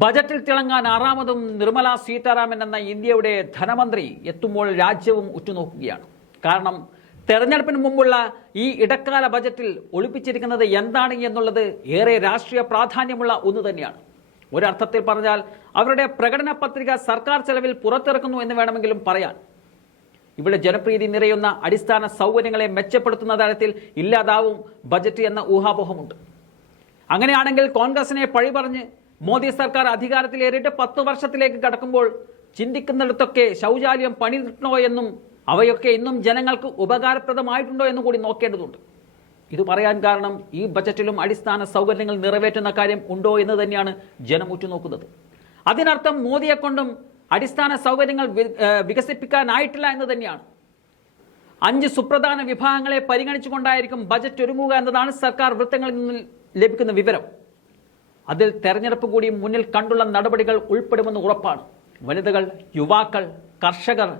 ബജറ്റിൽ തിളങ്ങാൻ ആറാമതും നിർമ്മല സീതാരാമൻ എന്ന ഇന്ത്യയുടെ ധനമന്ത്രി എത്തുമ്പോൾ രാജ്യവും ഉറ്റുനോക്കുകയാണ്. കാരണം തെരഞ്ഞെടുപ്പിന് മുമ്പുള്ള ഈ ഇടക്കാല ബജറ്റിൽ ഒളിപ്പിച്ചിരിക്കുന്നത് എന്താണ് എന്നുള്ളത് ഏറെ രാഷ്ട്രീയ പ്രാധാന്യമുള്ള ഒന്ന് തന്നെയാണ്. ഒരർത്ഥത്തിൽ പറഞ്ഞാൽ അവരുടെ പ്രകടന പത്രിക സർക്കാർ ചെലവിൽ പുറത്തിറക്കുന്നു എന്ന് വേണമെങ്കിലും പറയാൻ. ഇവിടെ ജനപ്രീതി നിറയുന്ന അടിസ്ഥാന സൗകര്യങ്ങളെ മെച്ചപ്പെടുത്തുന്ന തരത്തിൽ ഇല്ലാതാവും ബജറ്റ് എന്ന ഊഹാപോഹമുണ്ട്. അങ്ങനെയാണെങ്കിൽ കോൺഗ്രസിനെ പഴി പറഞ്ഞ് മോദി സർക്കാർ അധികാരത്തിലേറിയിട്ട് പത്ത് വർഷത്തിലേക്ക് കടക്കുമ്പോൾ ചിന്തിക്കുന്നിടത്തൊക്കെ ശൗചാലയം പണിതിട്ടോ എന്നും അവയൊക്കെ ഇന്നും ജനങ്ങൾക്ക് ഉപകാരപ്രദമായിട്ടുണ്ടോ എന്നും കൂടി നോക്കേണ്ടതുണ്ട്. ഇത് പറയാൻ കാരണം ഈ ബജറ്റിലും അടിസ്ഥാന സൗകര്യങ്ങൾ നിറവേറ്റുന്ന കാര്യം ഉണ്ടോ എന്ന് തന്നെയാണ് ജനം ഉറ്റുനോക്കുന്നത്. അതിനർത്ഥം മോദിയെ കൊണ്ടും അടിസ്ഥാന സൗകര്യങ്ങൾ വികസിപ്പിക്കാനായിട്ടില്ല എന്ന് തന്നെയാണ്. അഞ്ച് സുപ്രധാന വിഭാഗങ്ങളെ പരിഗണിച്ചുകൊണ്ടായിരിക്കും ബജറ്റ് ഒരുങ്ങുക എന്നതാണ് സർക്കാർ വൃത്തങ്ങളിൽ നിന്ന് ലഭിക്കുന്ന വിവരം. അതിൽ തെരഞ്ഞെടുപ്പ് കൂടി മുന്നിൽ കണ്ടുള്ള നടപടികൾ ഉൾപ്പെടുമെന്ന് ഉറപ്പാണ്. വനിതകൾ യുവാക്കൾ കർഷകർ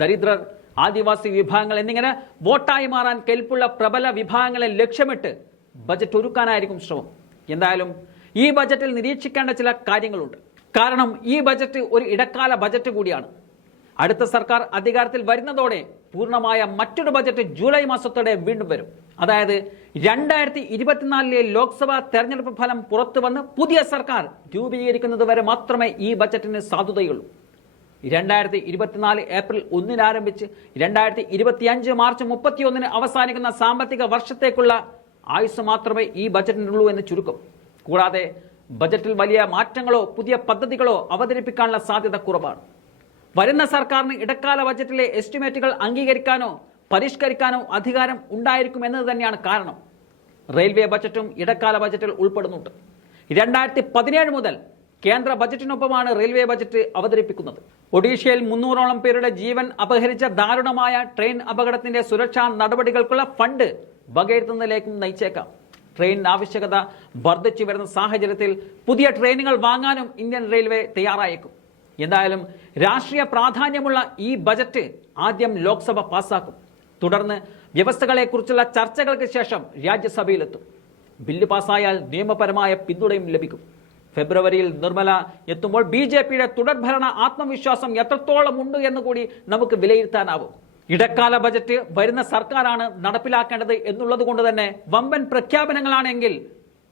ദരിദ്രർ ആദിവാസി വിഭാഗങ്ങൾ എന്നിങ്ങനെ വോട്ടായി മാറാൻ കെൽപ്പുള്ള പ്രബല വിഭാഗങ്ങളെ ലക്ഷ്യമിട്ട് ബജറ്റ് ഒരുക്കാനായിരിക്കും ശ്രമം. എന്തായാലും ഈ ബജറ്റിൽ നിരീക്ഷിക്കേണ്ട ചില കാര്യങ്ങളുണ്ട്. കാരണം ഈ ബജറ്റ് ഒരു ഇടക്കാല ബജറ്റ് കൂടിയാണ്. അടുത്ത സർക്കാർ അധികാരത്തിൽ വരുന്നതോടെ പൂർണമായ മറ്റൊരു ബജറ്റ് ജൂലൈ മാസത്തോടെ വീണ്ടും വരും. അതായത് രണ്ടായിരത്തി ഇരുപത്തിനാലിലെ ലോക്സഭാ തെരഞ്ഞെടുപ്പ് ഫലം പുറത്തു വന്ന് പുതിയ സർക്കാർ രൂപീകരിക്കുന്നത് വരെ മാത്രമേ ഈ ബജറ്റിന് സാധുതയുള്ളൂ. രണ്ടായിരത്തി ഇരുപത്തിനാല് ഏപ്രിൽ ഒന്നിന് ആരംഭിച്ച് രണ്ടായിരത്തി ഇരുപത്തിയഞ്ച് മാർച്ച് മുപ്പത്തിയൊന്നിന് അവസാനിക്കുന്ന സാമ്പത്തിക വർഷത്തേക്കുള്ള ആയുസ് മാത്രമേ ഈ ബജറ്റിനുള്ളൂ എന്ന് ചുരുക്കം. കൂടാതെ ബജറ്റിൽ വലിയ മാറ്റങ്ങളോ പുതിയ പദ്ധതികളോ അവതരിപ്പിക്കാനുള്ള സാധ്യത കുറവാണ്. വരുന്ന സർക്കാരിന് ഇടക്കാല ബജറ്റിലെ എസ്റ്റിമേറ്റുകൾ അംഗീകരിക്കാനോ പരിഷ്കരിക്കാനോ അധികാരം ഉണ്ടായിരിക്കും എന്നത് തന്നെയാണ് കാരണം. റെയിൽവേ ബജറ്റും ഇടക്കാല ബജറ്റിൽ ഉൾപ്പെടുന്നുണ്ട്. രണ്ടായിരത്തി പതിനേഴ് മുതൽ കേന്ദ്ര ബജറ്റിനൊപ്പമാണ് റെയിൽവേ ബജറ്റ് അവതരിപ്പിക്കുന്നത്. ഒഡീഷയിൽ മുന്നൂറോളം പേരുടെ ജീവൻ അപഹരിച്ച ദാരുണമായ ട്രെയിൻ അപകടത്തിന്റെ സുരക്ഷാ നടപടികൾക്കുള്ള ഫണ്ട് വകയിരുത്തുന്നതിലേക്കും നയിച്ചേക്കാം. ട്രെയിൻ ആവശ്യകത വർദ്ധിച്ചു വരുന്ന സാഹചര്യത്തിൽ പുതിയ ട്രെയിനുകൾ വാങ്ങാനും ഇന്ത്യൻ റെയിൽവേ തയ്യാറായേക്കും. എന്തായാലും രാഷ്ട്രീയ പ്രാധാന്യമുള്ള ഈ ബജറ്റ് ആദ്യം ലോക്സഭ പാസാക്കും തുടർന്ന് വ്യവസ്ഥകളെക്കുറിച്ചുള്ള ചർച്ചകൾക്ക് ശേഷം രാജ്യസഭയിലെത്തും. ബില്ല് പാസ്സായാൽ നിയമപരമായ പിന്തുണയും ലഭിക്കും. ഫെബ്രുവരിയിൽ നിർമ്മല എത്തുമ്പോൾ ബി ജെ പിയുടെ തുടർഭരണ ആത്മവിശ്വാസം എത്രത്തോളം ഉണ്ട് എന്ന് കൂടി നമുക്ക് വിലയിരുത്താനാവും. ഇടക്കാല ബജറ്റ് വരുന്ന സർക്കാരാണ് നടപ്പിലാക്കേണ്ടത് എന്നുള്ളത് കൊണ്ട് തന്നെ വമ്പൻ പ്രഖ്യാപനങ്ങളാണെങ്കിൽ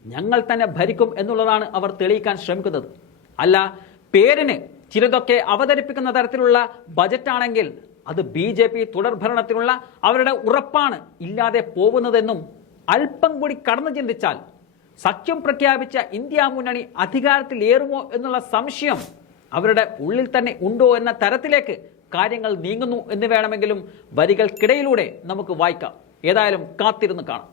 ഞങ്ങൾ തന്നെ ഭരിക്കും എന്നുള്ളതാണ് അവർ തെളിയിക്കാൻ ശ്രമിക്കുന്നത്. അല്ല പേരിന് ചിലതൊക്കെ അവതരിപ്പിക്കുന്ന തരത്തിലുള്ള ബജറ്റാണെങ്കിൽ അത് ബി ജെ പി തുടർഭരണത്തിനുള്ള അവരുടെ ഉറപ്പാണ് ഇല്ലാതെ പോകുന്നതെന്നും അല്പം കൂടി കടന്നു ചിന്തിച്ചാൽ സഖ്യം പ്രഖ്യാപിച്ച ഇന്ത്യ മുന്നണി അധികാരത്തിലേറുമോ എന്നുള്ള സംശയം അവരുടെ ഉള്ളിൽ തന്നെ ഉണ്ടോ എന്ന തരത്തിലേക്ക് കാര്യങ്ങൾ നീങ്ങുന്നു എന്ന് വേണമെങ്കിലും വരികൾക്കിടയിലൂടെ നമുക്ക് വായിക്കാം. ഏതായാലും കാത്തിരുന്ന് കാണാം.